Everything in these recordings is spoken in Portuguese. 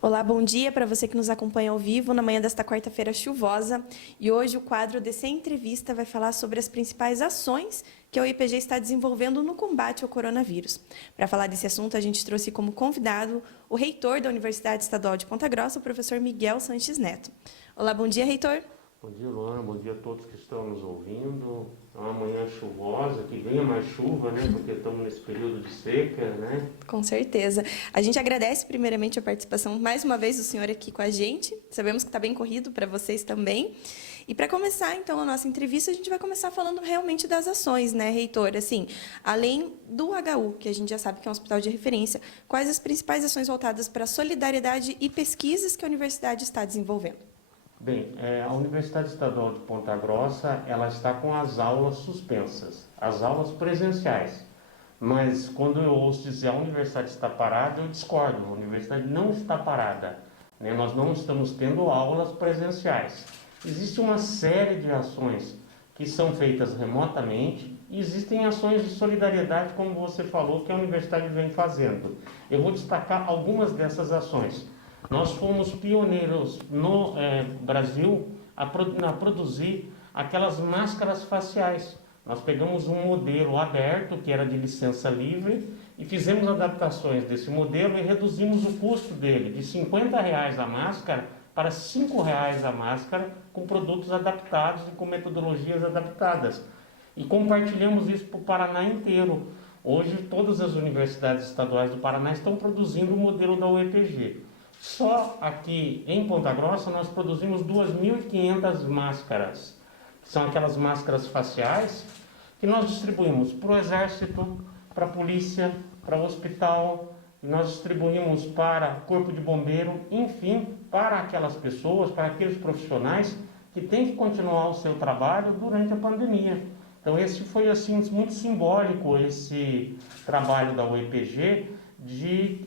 Olá, bom dia para você que nos acompanha ao vivo na manhã desta quarta-feira chuvosa. E hoje o quadro DC Entrevista vai falar sobre as principais ações que a UEPG está desenvolvendo no combate ao coronavírus. Para falar desse assunto, a gente trouxe como convidado o reitor da Universidade Estadual de Ponta Grossa, o professor Miguel Sanches Neto. Olá, bom dia, reitor. Bom dia, Luana. Bom dia a todos que estão nos ouvindo. É uma manhã chuvosa, que venha mais chuva, né? Porque estamos nesse período de seca, né? Com certeza. A gente agradece primeiramente a participação mais uma vez do senhor aqui com a gente. Sabemos que está bem corrido para vocês também. E para começar, então, a nossa entrevista, a gente vai começar falando realmente das ações, né, reitor? Assim, além do HU, que a gente já sabe que é um hospital de referência, quais as principais ações voltadas para a solidariedade e pesquisas que a universidade está desenvolvendo? Bem, a Universidade Estadual de Ponta Grossa, ela está com as aulas suspensas, as aulas presenciais. Mas quando eu ouço dizer a universidade está parada, eu discordo. A universidade não está parada, né? Nós não estamos tendo aulas presenciais. Existe uma série de ações que são feitas remotamente e existem ações de solidariedade, como você falou, que a universidade vem fazendo. Eu vou destacar algumas dessas ações. Nós fomos pioneiros no Brasil a produzir aquelas máscaras faciais. Nós pegamos um modelo aberto, que era de licença livre, e fizemos adaptações desse modelo e reduzimos o custo dele de R$ 50 a máscara para R$ 5 a máscara, com produtos adaptados e com metodologias adaptadas. E compartilhamos isso para o Paraná inteiro. Hoje, todas as universidades estaduais do Paraná estão produzindo o modelo da UEPG. Só aqui em Ponta Grossa nós produzimos 2.500 máscaras, que são aquelas máscaras faciais que nós distribuímos para o Exército, para a Polícia, para o Hospital, nós distribuímos para o Corpo de Bombeiro, enfim, para aquelas pessoas, para aqueles profissionais que têm que continuar o seu trabalho durante a pandemia. Então esse foi assim muito simbólico, esse trabalho da UEPG, de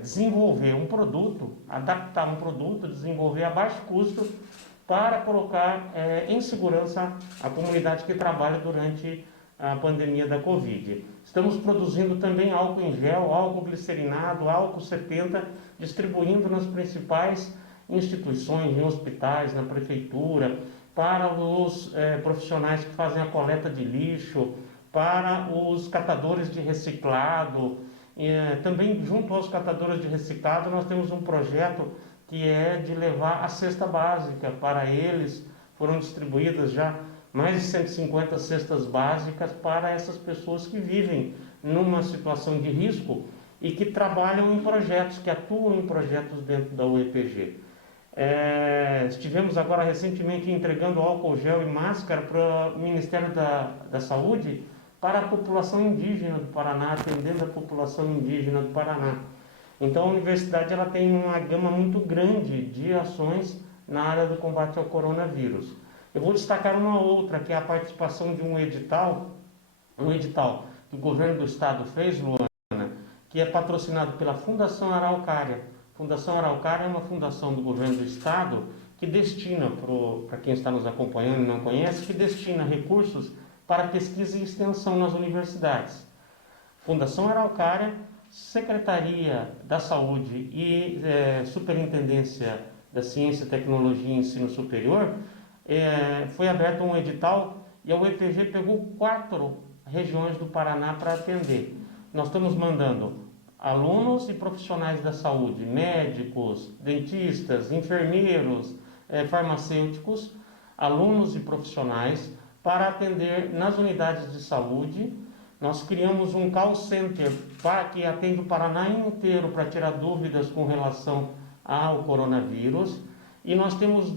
desenvolver um produto, adaptar um produto, desenvolver a baixo custo para colocar em segurança a comunidade que trabalha durante a pandemia da Covid. Estamos produzindo também álcool em gel, álcool glicerinado, álcool 70, distribuindo nas principais instituições, em hospitais, na prefeitura, para os profissionais que fazem a coleta de lixo, para os catadores de reciclado. Também junto aos catadores de reciclado nós temos um projeto que é de levar a cesta básica para eles. Foram distribuídas já mais de 150 cestas básicas para essas pessoas que vivem numa situação de risco e que trabalham em projetos, que atuam em projetos dentro da UEPG. Estivemos agora recentemente entregando álcool gel e máscara para o Ministério da Saúde para a população indígena do Paraná, atendendo a população indígena do Paraná. Então a universidade ela tem uma gama muito grande de ações na área do combate ao coronavírus. Eu vou destacar uma outra, que é a participação de um edital que o governo do estado fez, Luana, que é patrocinado pela Fundação Araucária. A Fundação Araucária é uma fundação do governo do estado que destina, para quem está nos acompanhando e não conhece, que destina recursos para pesquisa e extensão nas universidades. Fundação Araucária, Secretaria da Saúde e Superintendência da Ciência, Tecnologia e Ensino Superior, foi aberto um edital e a UEPG pegou 4 regiões do Paraná para atender. Nós estamos mandando alunos e profissionais da saúde, médicos, dentistas, enfermeiros, farmacêuticos, alunos e profissionais para atender nas unidades de saúde. Nós criamos um call center que atende o Paraná inteiro para tirar dúvidas com relação ao coronavírus. E nós temos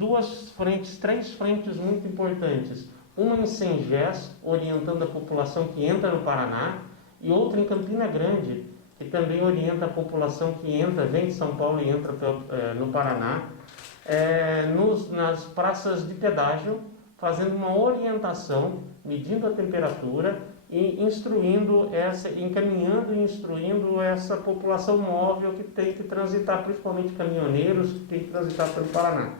3 frentes muito importantes. Uma em Sengés, orientando a população que entra no Paraná, e outra em Campina Grande, que também orienta a população que vem de São Paulo e entra no Paraná, nas praças de pedágio, fazendo uma orientação, medindo a temperatura e encaminhando e instruindo essa população móvel que tem que transitar, principalmente caminhoneiros que tem que transitar pelo Paraná.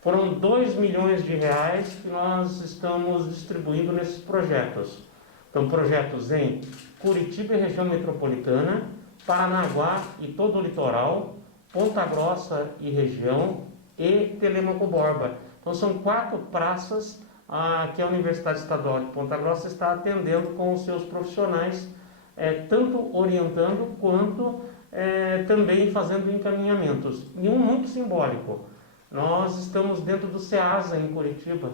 Foram 2 milhões de reais que nós estamos distribuindo nesses projetos. Então, projetos em Curitiba e região metropolitana, Paranaguá e todo o litoral, Ponta Grossa e região e Telêmaco Borba. Então são 4 praças que a Universidade Estadual de Ponta Grossa está atendendo com os seus profissionais, tanto orientando quanto também fazendo encaminhamentos. E um muito simbólico, nós estamos dentro do SEASA em Curitiba,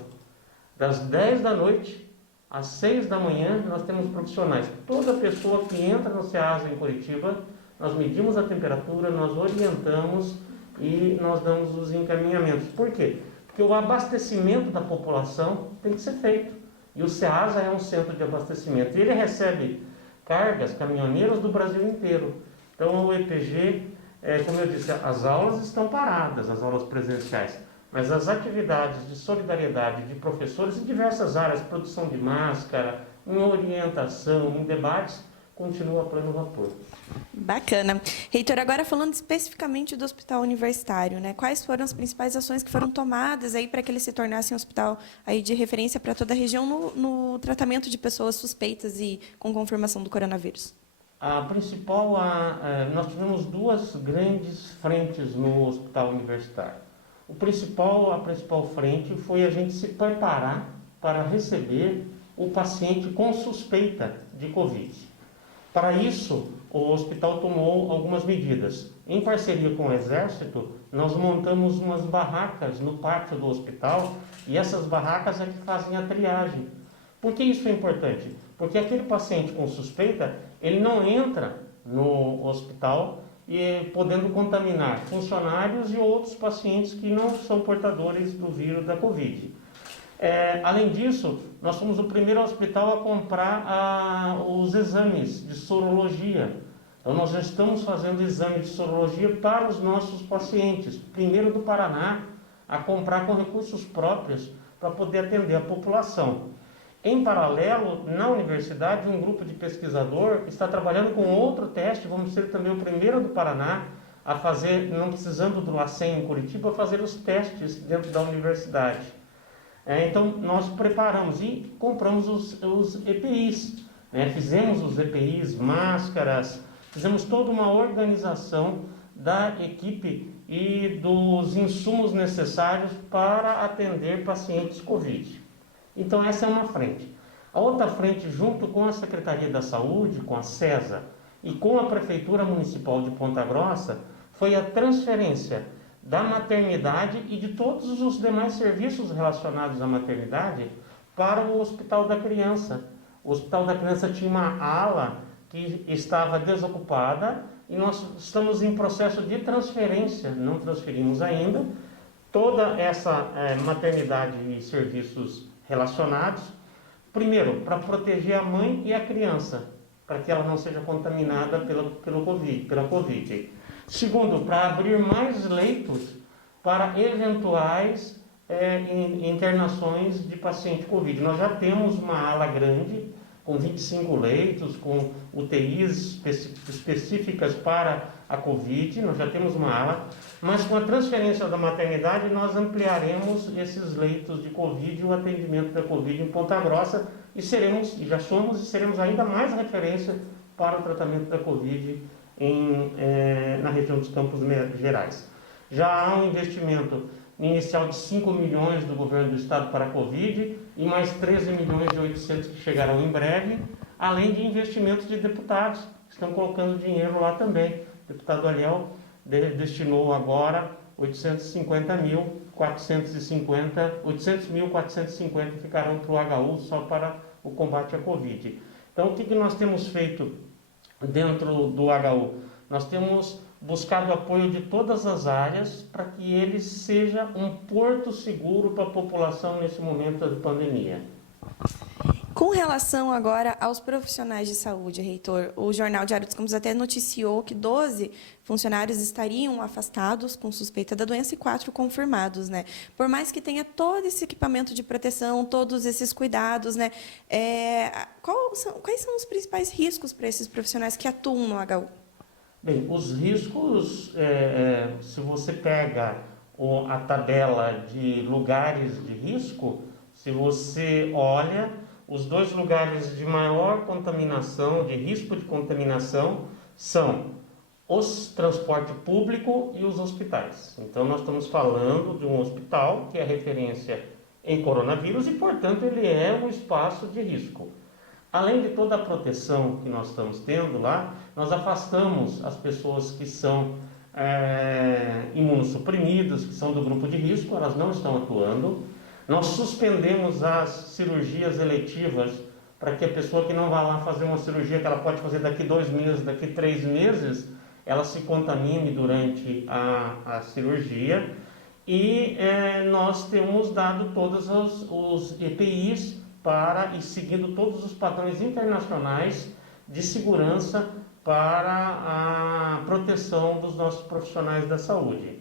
das 10 da noite às 6 da manhã, nós temos profissionais. Toda pessoa que entra no SEASA em Curitiba, nós medimos a temperatura, nós orientamos e nós damos os encaminhamentos. Por quê? Porque o abastecimento da população tem que ser feito. E o SEASA é um centro de abastecimento. E ele recebe cargas, caminhoneiros do Brasil inteiro. Então o EPG, como eu disse, as aulas estão paradas, as aulas presenciais. Mas as atividades de solidariedade de professores em diversas áreas, produção de máscara, em orientação, em debates, continua a pleno vapor. Bacana. Reitor, agora falando especificamente do Hospital Universitário, né? Quais foram as principais ações que foram tomadas aí para que ele se tornasse um hospital aí de referência para toda a região no tratamento de pessoas suspeitas e com confirmação do coronavírus? A principal, nós tivemos 2 grandes frentes no Hospital Universitário. A principal frente foi a gente se preparar para receber o paciente com suspeita de Covid. Para isso, o hospital tomou algumas medidas. Em parceria com o Exército, nós montamos umas barracas no pátio do hospital e essas barracas é que fazem a triagem. Por que isso é importante? Porque aquele paciente com suspeita, ele não entra no hospital e podendo contaminar funcionários e outros pacientes que não são portadores do vírus da Covid. Além disso, nós fomos o primeiro hospital a comprar os exames de sorologia. Então, nós já estamos fazendo exame de sorologia para os nossos pacientes. Primeiro do Paraná, a comprar com recursos próprios para poder atender a população. Em paralelo, na universidade, um grupo de pesquisador está trabalhando com outro teste. Vamos ser também o primeiro do Paraná a fazer, não precisando do LACEN em Curitiba, a fazer os testes dentro da universidade. Então, nós preparamos e compramos os EPIs. Fizemos os EPIs, máscaras, fizemos toda uma organização da equipe e dos insumos necessários para atender pacientes Covid. Então, essa é uma frente. A outra frente, junto com a Secretaria da Saúde, com a CESA e com a Prefeitura Municipal de Ponta Grossa, foi a transferência da maternidade e de todos os demais serviços relacionados à maternidade para o Hospital da Criança. O Hospital da Criança tinha uma ala que estava desocupada e nós estamos em processo de transferência, não transferimos ainda, toda essa maternidade e serviços relacionados, primeiro, para proteger a mãe e a criança, para que ela não seja contaminada pela Covid. Segundo, para abrir mais leitos para eventuais internações de paciente Covid. Nós já temos uma ala grande, com 25 leitos, com UTIs específicas para a Covid, nós já temos uma ala, mas com a transferência da maternidade nós ampliaremos esses leitos de Covid e o atendimento da Covid em Ponta Grossa e seremos ainda mais referência para o tratamento da Covid na região dos Campos Gerais. Já há um investimento inicial de 5 milhões do governo do estado para a Covid e mais 13 milhões e 800 que chegarão em breve, além de investimentos de deputados, que estão colocando dinheiro lá também. O deputado Aliel destinou agora 800 mil, 450 ficarão para o HU só para o combate à Covid. Então, o que nós temos feito dentro do HU? Nós temos buscado o apoio de todas as áreas para que ele seja um porto seguro para a população nesse momento de pandemia. Com relação agora aos profissionais de saúde, reitor, o Jornal Diário dos Campos até noticiou que 12 funcionários estariam afastados com suspeita da doença e 4 confirmados, né? Por mais que tenha todo esse equipamento de proteção, todos esses cuidados, né? Quais são os principais riscos para esses profissionais que atuam no HU? Bem, os riscos, se você pega a tabela de lugares de risco, se você olha, os 2 lugares de maior contaminação, de risco de contaminação, são os transporte público e os hospitais. Então, nós estamos falando de um hospital que é referência em coronavírus e, portanto, ele é um espaço de risco. Além de toda a proteção que nós estamos tendo lá, nós afastamos as pessoas que são imunossuprimidas, que são do grupo de risco, elas não estão atuando. Nós suspendemos as cirurgias eletivas para que a pessoa que não vá lá fazer uma cirurgia que ela pode fazer daqui 2 meses, daqui 3 meses, ela se contamine durante a cirurgia. E nós temos dado todos os EPIs e seguindo todos os padrões internacionais de segurança para a proteção dos nossos profissionais da saúde.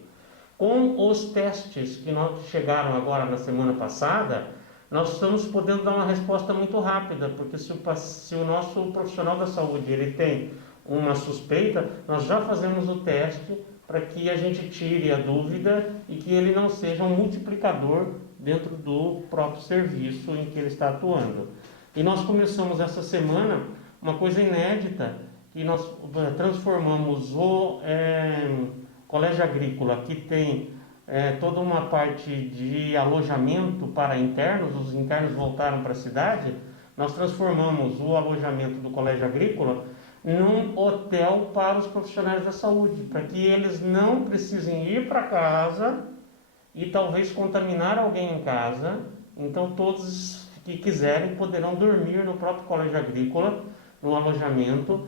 Com os testes que chegaram agora na semana passada, nós estamos podendo dar uma resposta muito rápida, porque se o nosso profissional da saúde ele tem uma suspeita, nós já fazemos o teste para que a gente tire a dúvida e que ele não seja um multiplicador dentro do próprio serviço em que ele está atuando. E nós começamos essa semana uma coisa inédita, que nós transformamos o Colégio Agrícola, que tem toda uma parte de alojamento para internos, os internos voltaram para a cidade, nós transformamos o alojamento do Colégio Agrícola num hotel para os profissionais da saúde, para que eles não precisem ir para casa e talvez contaminar alguém em casa. Então todos que quiserem poderão dormir no próprio Colégio Agrícola, no alojamento,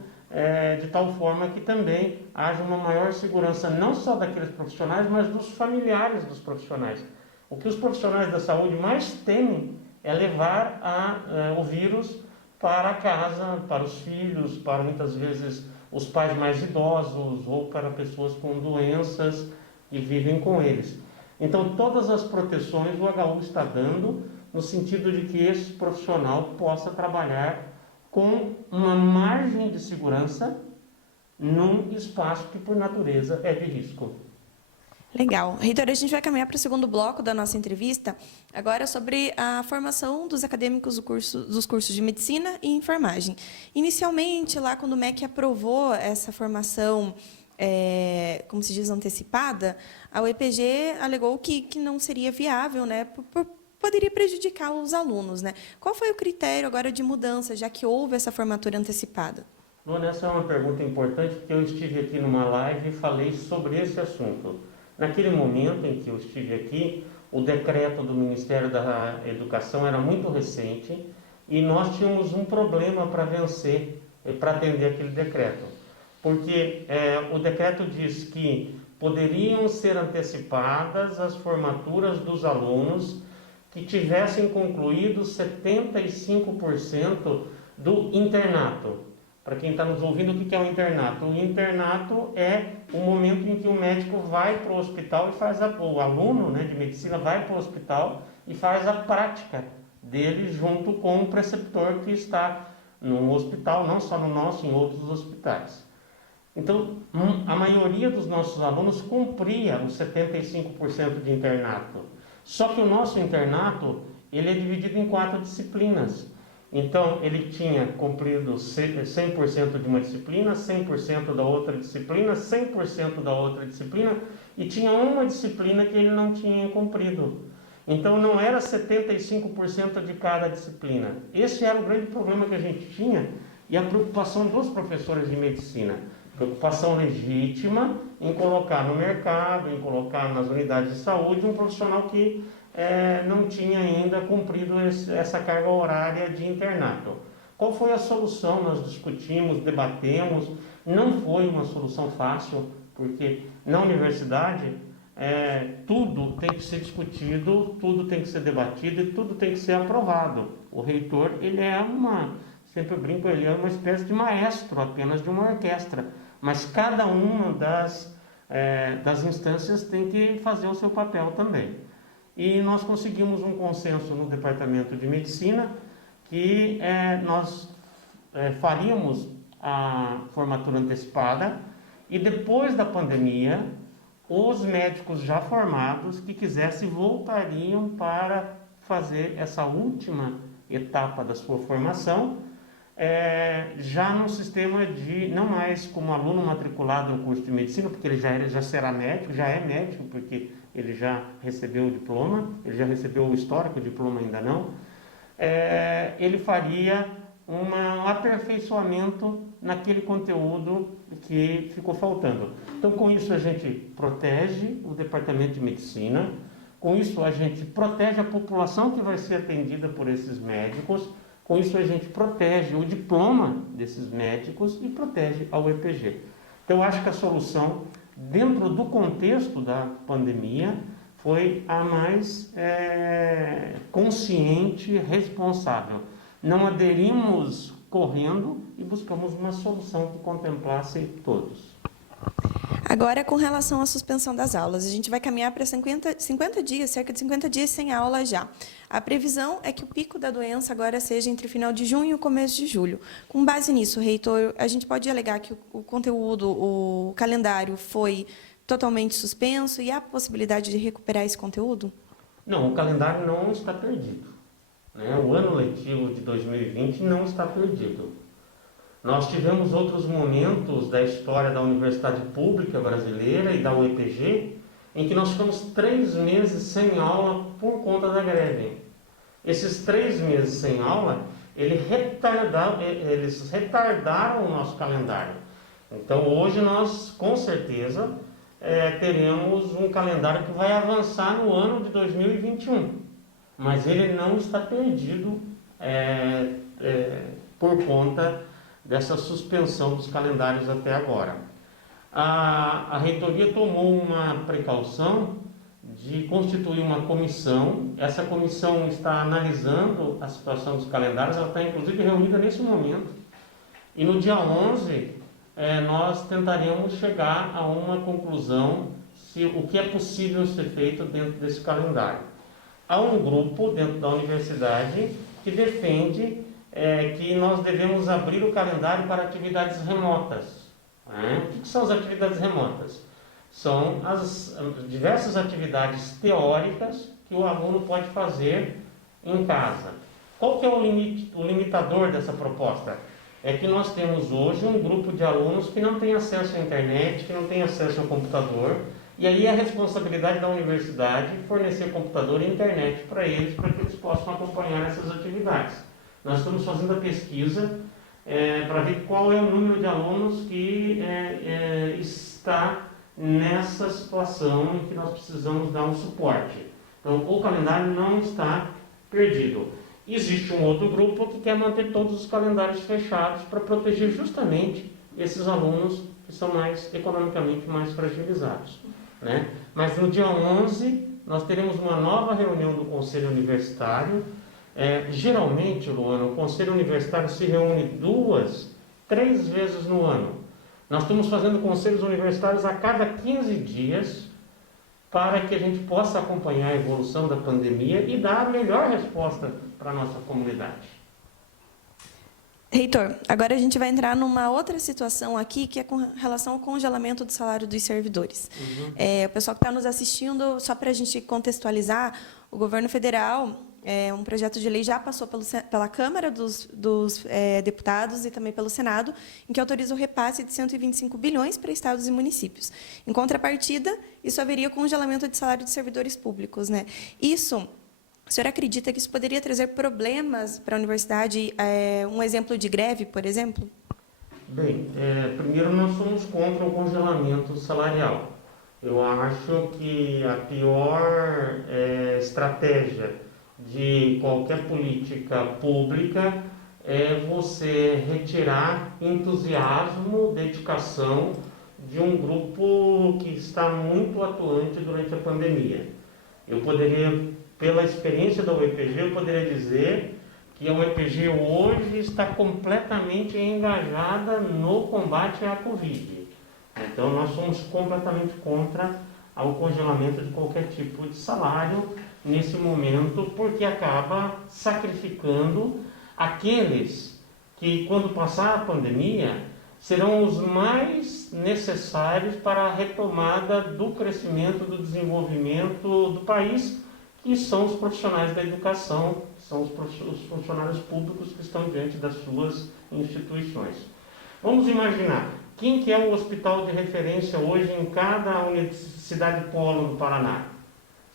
de tal forma que também haja uma maior segurança, não só daqueles profissionais, mas dos familiares dos profissionais. O que os profissionais da saúde mais temem é levar o vírus para casa, para os filhos, para muitas vezes os pais mais idosos ou para pessoas com doenças que vivem com eles. Então, todas as proteções o HU está dando no sentido de que esse profissional possa trabalhar com uma margem de segurança num espaço que, por natureza, é de risco. Legal. Reitora, a gente vai caminhar para o segundo bloco da nossa entrevista, agora sobre a formação dos acadêmicos dos cursos de Medicina e Enfermagem. Inicialmente, lá quando o MEC aprovou essa formação, como se diz, antecipada, a UEPG alegou que não seria viável, né, poderia prejudicar os alunos, né? Qual foi o critério agora de mudança, já que houve essa formatura antecipada? Luana, essa é uma pergunta importante, porque eu estive aqui numa live e falei sobre esse assunto. Naquele momento em que eu estive aqui, o decreto do Ministério da Educação era muito recente e nós tínhamos um problema para vencer, para atender aquele decreto. Porque o decreto diz que poderiam ser antecipadas as formaturas dos alunos que tivessem concluído 75% do internato. Para quem está nos ouvindo, o que é o internato? O internato é o momento em que o médico vai para o hospital e o aluno, né, de medicina vai para o hospital e faz a prática dele junto com o preceptor que está no hospital, não só no nosso, em outros hospitais. Então, a maioria dos nossos alunos cumpria os 75% de internato. Só que o nosso internato, ele é dividido em 4 disciplinas. Então, ele tinha cumprido 100% de uma disciplina, 100% da outra disciplina, 100% da outra disciplina, e tinha uma disciplina que ele não tinha cumprido. Então, não era 75% de cada disciplina. Esse era o grande problema que a gente tinha e a preocupação dos professores de medicina. Preocupação legítima em colocar no mercado, em colocar nas unidades de saúde um profissional que não tinha ainda cumprido essa carga horária de internato. Qual foi a solução? Nós discutimos, debatemos, não foi uma solução fácil, porque na universidade tudo tem que ser discutido, tudo tem que ser debatido e tudo tem que ser aprovado. O reitor, ele sempre brinco, ele é uma espécie de maestro apenas de uma orquestra, mas cada uma das instâncias tem que fazer o seu papel também. E nós conseguimos um consenso no Departamento de Medicina que nós faríamos a formatura antecipada e depois da pandemia, os médicos já formados que quisessem voltariam para fazer essa última etapa da sua formação já no sistema de, não mais como aluno matriculado no curso de medicina, porque ele já será médico, já é médico, porque ele já recebeu o diploma, ele já recebeu o histórico, o diploma ainda não, ele faria um aperfeiçoamento naquele conteúdo que ficou faltando. Então, com isso a gente protege o departamento de medicina, com isso a gente protege a população que vai ser atendida por esses médicos, com isso a gente protege o diploma desses médicos e protege a UEPG. Então, eu acho que a solução, dentro do contexto da pandemia, foi a mais consciente e responsável. Não aderimos correndo e buscamos uma solução que contemplasse todos. Agora, com relação à suspensão das aulas, a gente vai caminhar para 50 dias, cerca de 50 dias sem aula já. A previsão é que o pico da doença agora seja entre o final de junho e o começo de julho. Com base nisso, reitor, a gente pode alegar que o conteúdo, o calendário foi totalmente suspenso e há possibilidade de recuperar esse conteúdo? Não, o calendário não está perdido, né? O ano letivo de 2020 não está perdido. Nós tivemos outros momentos da história da Universidade Pública Brasileira e da UEPG em que nós ficamos 3 meses sem aula por conta da greve. Esses 3 meses sem aula, eles retardaram o nosso calendário. Então, hoje nós, com certeza, teremos um calendário que vai avançar no ano de 2021. Mas ele não está perdido por conta dessa suspensão dos calendários até agora. A reitoria tomou uma precaução de constituir uma comissão. Essa comissão está analisando a situação dos calendários, ela está inclusive reunida nesse momento. E no dia 11, nós tentaremos chegar a uma conclusão se o que é possível ser feito dentro desse calendário. Há um grupo dentro da universidade que defende que nós devemos abrir o calendário para atividades remotas. O que são as atividades remotas? São as diversas atividades teóricas que o aluno pode fazer em casa. Qual que é o limitador dessa proposta? É que nós temos hoje um grupo de alunos que não tem acesso à internet, que não tem acesso ao computador, e aí é a responsabilidade da universidade fornecer computador e internet para eles que eles possam acompanhar essas atividades. Nós estamos fazendo a pesquisa para ver qual é o número de alunos que está nessa situação em que nós precisamos dar um suporte. Então, o calendário não está perdido. Existe um outro grupo que quer manter todos os calendários fechados para proteger justamente esses alunos que são economicamente mais fragilizados, né? Mas no dia 11, nós teremos uma nova reunião do Conselho Universitário. Geralmente, Luana, o Conselho Universitário se reúne 2, 3 vezes no ano. Nós estamos fazendo conselhos universitários a cada 15 dias para que a gente possa acompanhar a evolução da pandemia e dar a melhor resposta para a nossa comunidade. Reitor, agora a gente vai entrar numa outra situação aqui, que é com relação ao congelamento do salário dos servidores. O pessoal que está nos assistindo, só para a gente contextualizar, o governo federal, um projeto de lei já passou pela Câmara dos Deputados e também pelo Senado, em que autoriza o repasse de 125 bilhões para estados e municípios. Em contrapartida, isso haveria congelamento de salário de servidores públicos, né? O senhor acredita que isso poderia trazer problemas para a universidade? Um exemplo de greve, por exemplo? Bem, primeiro nós somos contra o congelamento salarial. Eu acho que a pior estratégia de qualquer política pública é você retirar entusiasmo, dedicação de um grupo que está muito atuante durante a pandemia. Eu poderia, pela experiência da UEPG, eu poderia dizer que a UEPG hoje está completamente engajada no combate à Covid. Então, nós somos completamente contra o congelamento de qualquer tipo de salário nesse momento, porque acaba sacrificando aqueles que, quando passar a pandemia, serão os mais necessários para a retomada do crescimento, do desenvolvimento do país, que são os profissionais da educação, são os funcionários públicos que estão diante das suas instituições. Vamos imaginar, quem que é o hospital de referência hoje em cada cidade polo do Paraná?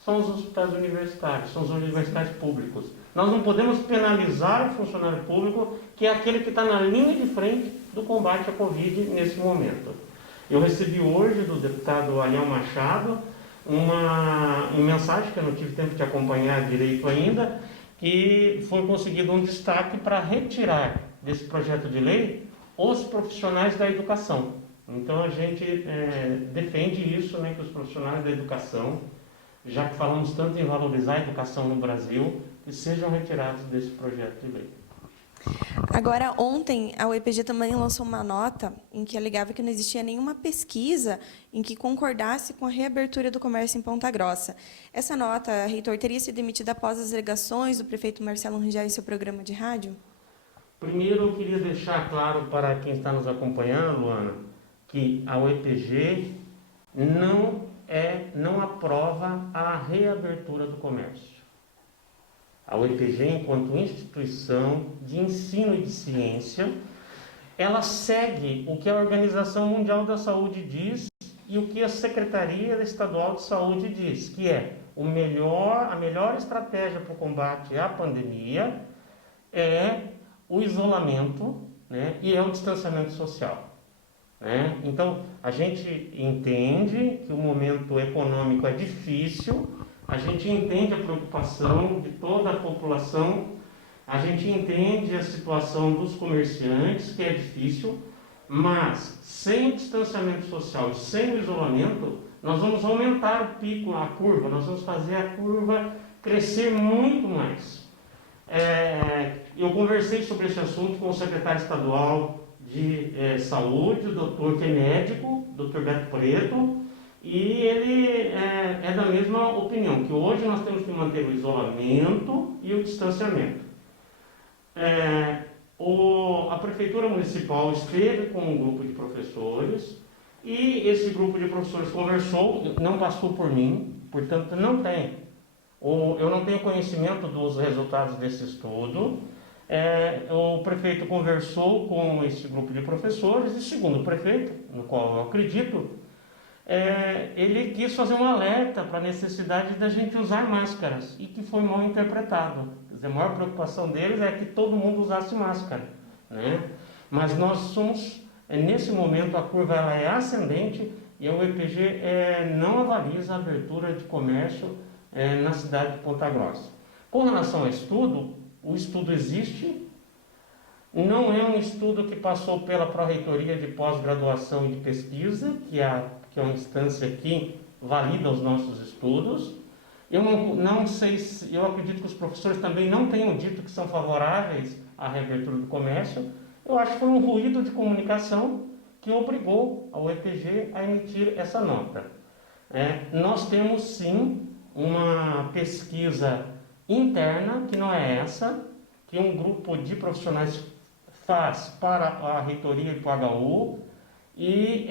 São os hospitais universitários, são os universitários públicos. Nós não podemos penalizar o funcionário público, que é aquele que está na linha de frente do combate à Covid nesse momento. Eu recebi hoje do deputado Aliel Machado uma mensagem que eu não tive tempo de acompanhar direito ainda, que foi conseguido um destaque para retirar desse projeto de lei os profissionais da educação. Então a gente defende isso, né, que os profissionais da educação, já que falamos tanto em valorizar a educação no Brasil, que sejam retirados desse projeto de lei. Agora, ontem, a UEPG também lançou uma nota em que alegava que não existia nenhuma pesquisa em que concordasse com a reabertura do comércio em Ponta Grossa. Essa nota, reitor, teria sido emitida após as alegações do prefeito Marcelo Rangel em seu programa de rádio? Primeiro, eu queria deixar claro para quem está nos acompanhando, Luana, que a UEPG não aprova a reabertura do comércio. A UEPG, enquanto instituição de ensino e de ciência, ela segue o que a Organização Mundial da Saúde diz e o que a Secretaria Estadual de Saúde diz, que é a melhor estratégia para o combate à pandemia é o isolamento, né, e é o distanciamento social. Né? Então, a gente entende que o momento econômico é difícil, a gente entende a preocupação de toda a população, a gente entende a situação dos comerciantes, que é difícil, mas sem o distanciamento social e sem o isolamento, nós vamos aumentar o pico, a curva, nós vamos fazer a curva crescer muito mais. Eu conversei sobre esse assunto com o secretário estadual de saúde, o doutor que é médico, doutor Beto Preto, e ele é da mesma opinião, que hoje nós temos que manter o isolamento e o distanciamento. A Prefeitura Municipal esteve com um grupo de professores, e esse grupo de professores conversou, não passou por mim, portanto eu não tenho conhecimento dos resultados desse estudo. O prefeito conversou com esse grupo de professores e, segundo o prefeito, no qual eu acredito, ele quis fazer um alerta para a necessidade da gente usar máscaras e que foi mal interpretado. Quer dizer, a maior preocupação deles é que todo mundo usasse máscara, né? Mas nós somos, nesse momento, a curva ela é ascendente e a UEPG não avaliza a abertura de comércio na cidade de Ponta Grossa. Com relação ao estudo, o estudo existe, não é um estudo que passou pela Pró-Reitoria de Pós-Graduação e de Pesquisa, que é uma instância que valida os nossos estudos. Eu não sei se, eu acredito que os professores também não tenham dito que são favoráveis à reabertura do comércio. Eu acho que foi um ruído de comunicação que obrigou a UEPG a emitir essa nota. Nós temos sim uma pesquisa interna, que não é essa, que um grupo de profissionais faz para a reitoria e para o HU, e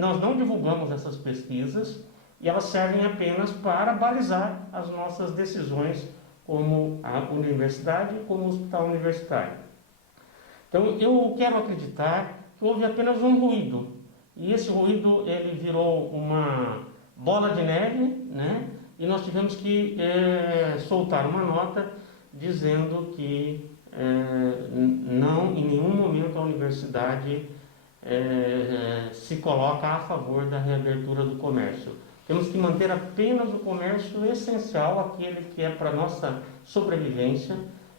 nós não divulgamos essas pesquisas, e elas servem apenas para balizar as nossas decisões como a universidade e como o hospital universitário. Então, eu quero acreditar que houve apenas um ruído, e esse ruído ele virou uma bola de neve, né? E nós tivemos que soltar uma nota dizendo que não, em nenhum momento a universidade se coloca a favor da reabertura do comércio. Temos que manter apenas o comércio essencial, aquele que é para a nossa sobrevivência,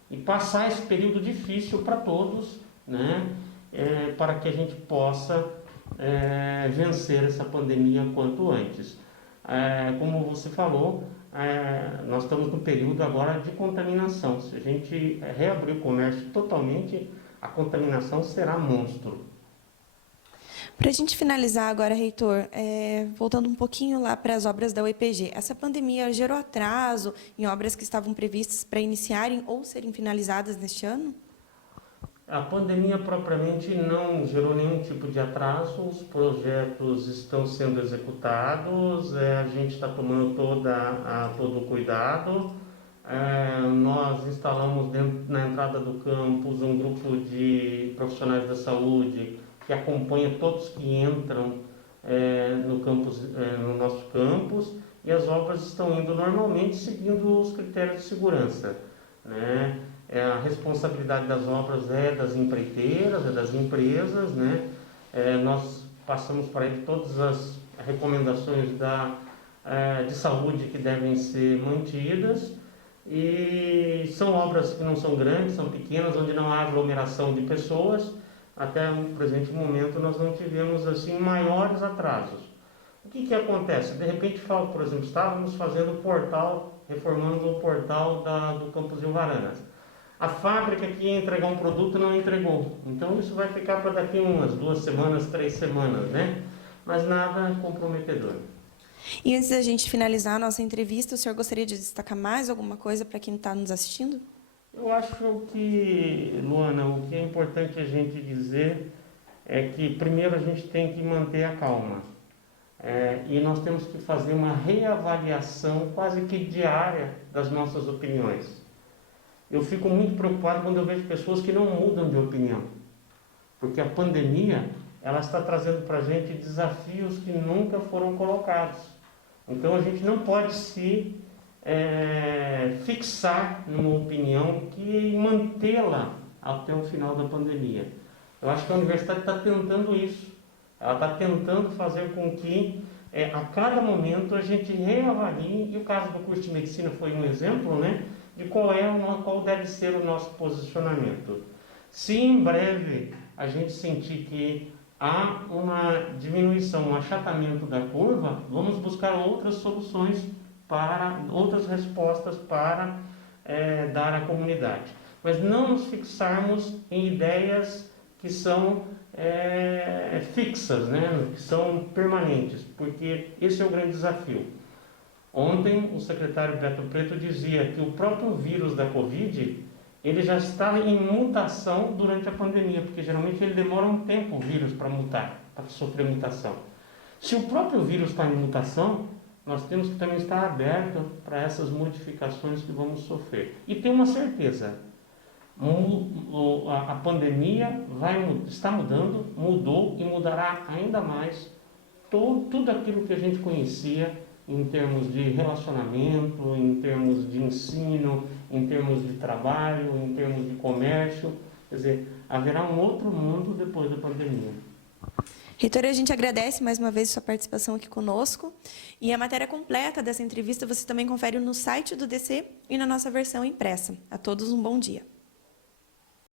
e passar esse período difícil para todos, né? Para que a gente possa vencer essa pandemia quanto antes. Como você falou, nós estamos no período agora de contaminação. Se a gente reabrir o comércio totalmente, a contaminação será monstro. Para a gente finalizar agora, reitor, voltando um pouquinho lá para as obras da UEPG, essa pandemia gerou atraso em obras que estavam previstas para iniciarem ou serem finalizadas neste ano? A pandemia propriamente não gerou nenhum tipo de atraso, os projetos estão sendo executados, a gente está tomando todo o cuidado, Nós instalamos na entrada do campus um grupo de profissionais da saúde que acompanha todos que entram no nosso campus, e as obras estão indo normalmente seguindo os critérios de segurança, né? A responsabilidade das obras é das empreiteiras, é das empresas, né? Nós passamos para ele todas as recomendações de saúde que devem ser mantidas, e são obras que não são grandes, são pequenas, onde não há aglomeração de pessoas. Até o presente momento nós não tivemos assim maiores atrasos. O que acontece? De repente, por exemplo, estávamos fazendo o portal, reformando o portal do campus de Varanas. A fábrica que ia entregar um produto não entregou. Então isso vai ficar para daqui umas 2 semanas, 3 semanas, né? Mas nada comprometedor. E antes da gente finalizar a nossa entrevista, o senhor gostaria de destacar mais alguma coisa para quem está nos assistindo? Eu acho que, Luana, o que é importante a gente dizer é que primeiro a gente tem que manter a calma. E nós temos que fazer uma reavaliação quase que diária das nossas opiniões. Eu fico muito preocupado quando eu vejo pessoas que não mudam de opinião, porque a pandemia ela está trazendo para a gente desafios que nunca foram colocados. Então a gente não pode se fixar numa opinião e mantê-la até o final da pandemia. Eu acho que a universidade está tentando isso. Ela está tentando fazer com que a cada momento a gente reavalie, e o caso do curso de medicina foi um exemplo, né, de qual deve ser o nosso posicionamento. Se em breve a gente sentir que há uma diminuição, um achatamento da curva, vamos buscar outras soluções, outras respostas para dar à comunidade. Mas não nos fixarmos em ideias que são fixas, né? Que são permanentes, porque esse é o grande desafio. Ontem o secretário Beto Preto dizia que o próprio vírus da Covid ele já está em mutação durante a pandemia, porque geralmente ele demora um tempo, o vírus, para mutar, para sofrer mutação. Se o próprio vírus está em mutação, nós temos que também estar abertos para essas modificações que vamos sofrer. E ter uma certeza, a pandemia está mudando, mudou e mudará ainda mais tudo aquilo que a gente conhecia em termos de relacionamento, em termos de ensino, em termos de trabalho, em termos de comércio. Quer dizer, haverá um outro mundo depois da pandemia. Reitor, a gente agradece mais uma vez a sua participação aqui conosco. E a matéria completa dessa entrevista você também confere no site do DC e na nossa versão impressa. A todos um bom dia.